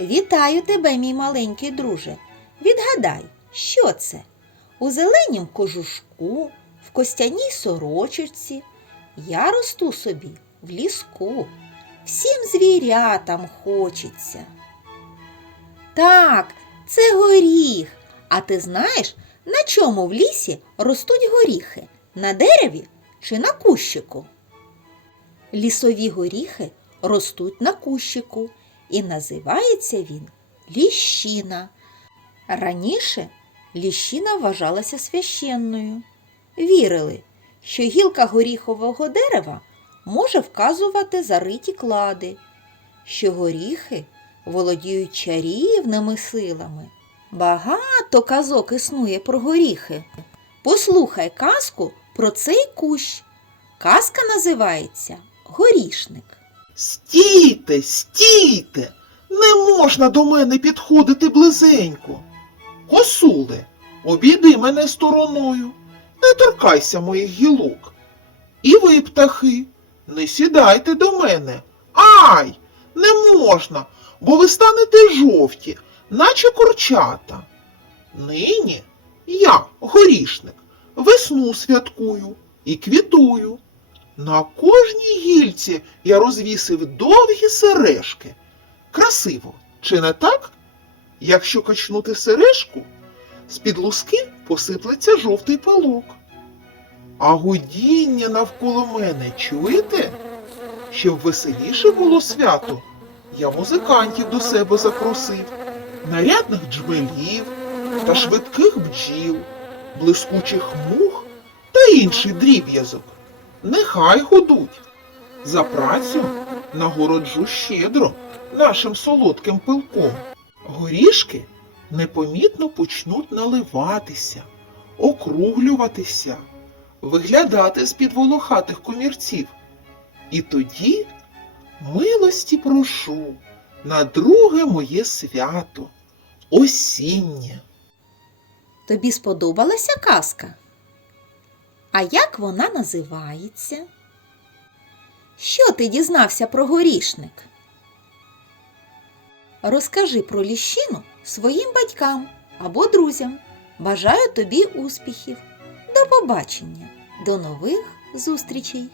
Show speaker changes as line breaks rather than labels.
Вітаю тебе, мій маленький друже. Відгадай, що це? У зеленім кожушку, в костяній сорочці. Я росту собі в ліску. Всім звірятам хочеться. Так, це горіх. А ти знаєш, на чому в лісі ростуть горіхи? На дереві чи на кущику? Лісові горіхи ростуть на кущику, і називається він ліщина. Раніше ліщина вважалася священною. Вірили, що гілка горіхового дерева може вказувати зариті клади, що горіхи володіють чарівними силами. Багато казок існує про горіхи. Послухай казку про цей кущ. Казка називається Горішник.
Стійте, стійте! Не можна до мене підходити близенько. Косуле, обійди мене стороною, не торкайся моїх гілок. І ви, птахи, не сідайте до мене. Ай! Не можна, бо ви станете жовті, наче курчата. Нині я, горішник, весну святкую і квітую. На кожній гільці я розвісив довгі сережки. Красиво, чи не так? Якщо качнути сережку, з-під луски посиплеться жовтий пилок. А гудіння навколо мене чуєте? Щоб веселіше було свято, я музикантів до себе запросив, нарядних джмелів та швидких бджіл, блискучих мух та інший дріб'язок. Нехай гудуть. За працю нагороджу щедро нашим солодким пилком. Горішки непомітно почнуть наливатися, округлюватися, виглядати з-під волохатих комірців. І тоді милості прошу на друге моє свято, осіннє.
Тобі сподобалася казка? А як вона називається? Що ти дізнався про горішник? Розкажи про ліщину своїм батькам або друзям. Бажаю тобі успіхів. До побачення, до нових зустрічей!